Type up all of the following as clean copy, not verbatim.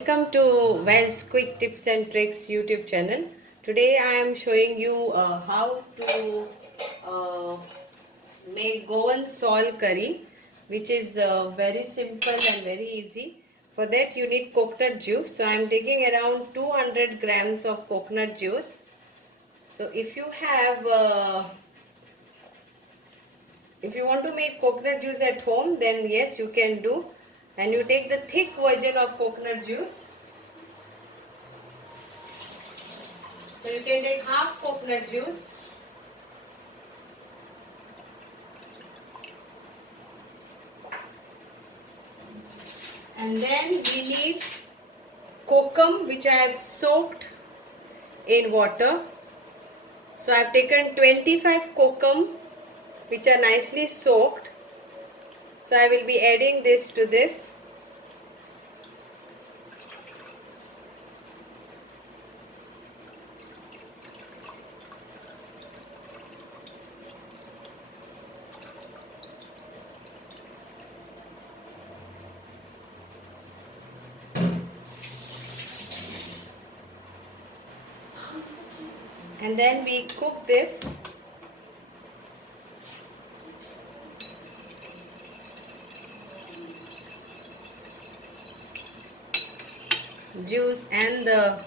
Welcome to Wells Quick Tips and Tricks YouTube channel. Today I am showing you how to uh, make Goan Sol curry, which is very simple and very easy. For that you need coconut juice. So I am taking around 200 grams of coconut juice. So if you want to make coconut juice at home, then yes, you can do. And you take the thick version of coconut juice. So you can take half coconut juice, and then we need kokum, which I have soaked in water. So I have taken 25 kokum which are nicely soaked. So I will be adding this to this. And then we cook this. Juice and the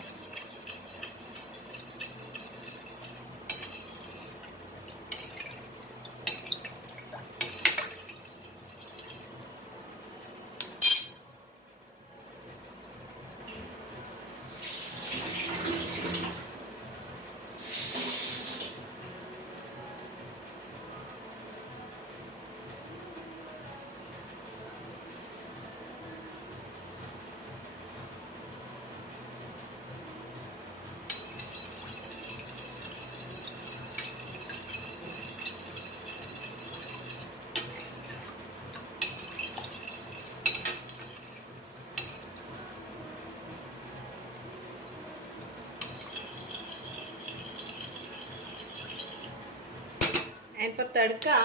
and for tadka,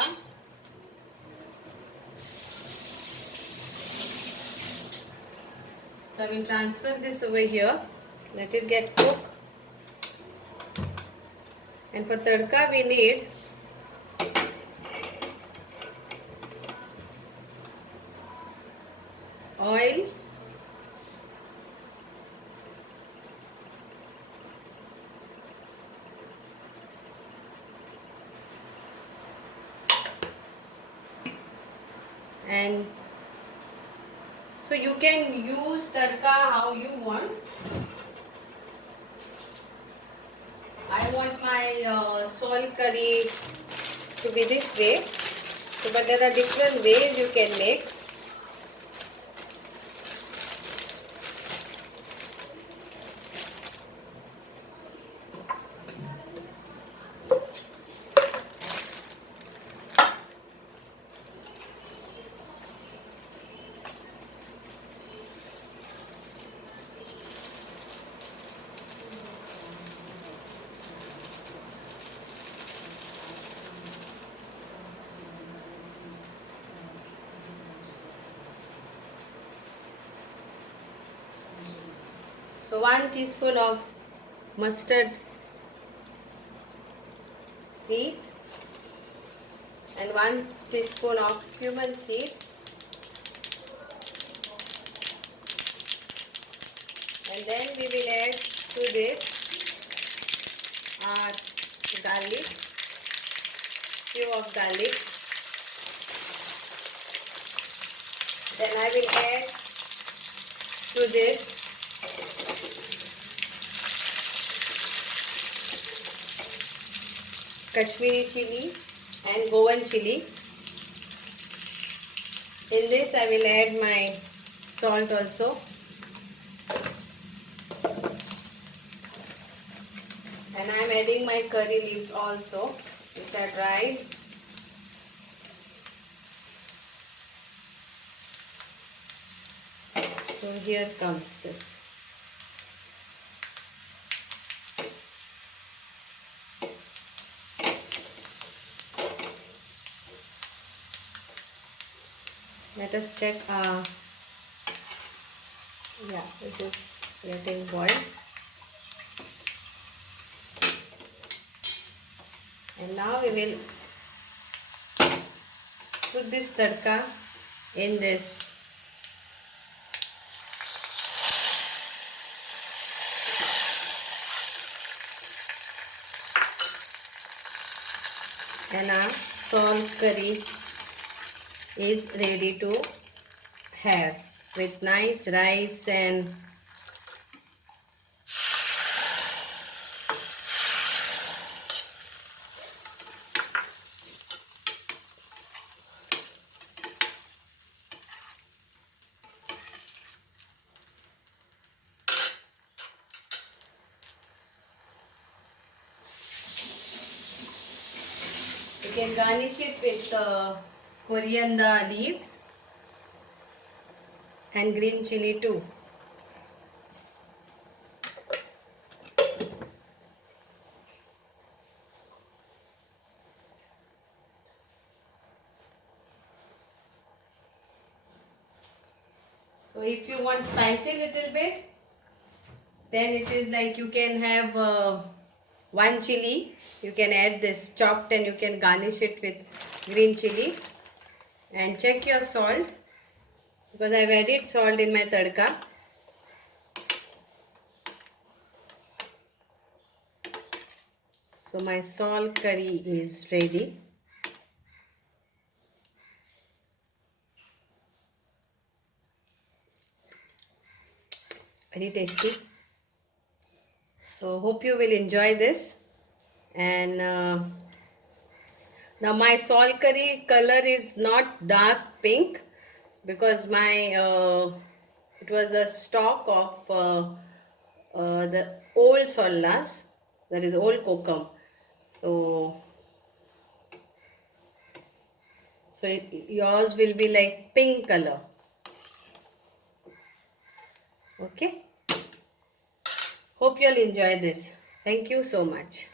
so I will transfer this over here, let it get cooked. And for tadka we need oil, and so you can use tadka how you want. I want my Solkadi to be this way, so, but there are different ways you can make. So 1 teaspoon of mustard seeds and 1 teaspoon of cumin seed, and then we will add to this our garlic, few of garlic. Then I will add to this Kashmiri Chilli and Goan Chilli. In this I will add my salt also. And I am adding my curry leaves also, which are dried. So here comes this. Let us check Yeah, this is getting boiled. And now we will put this tadka in this. And our salt curry is ready to have with nice rice and you can garnish it with coriander leaves and green chili too. So if you want spicy little bit, then it is like you can have one chili. You can add this chopped and you can garnish it with green chili. And check your salt, because I've added salt in my tadka. So my salt curry is ready. Very tasty. So hope you will enjoy this. And now my salt curry color is not dark pink, because my it was a stock of the old solas, that is old kokum. So yours will be like pink color. Okay. Hope you'll enjoy this. Thank you so much.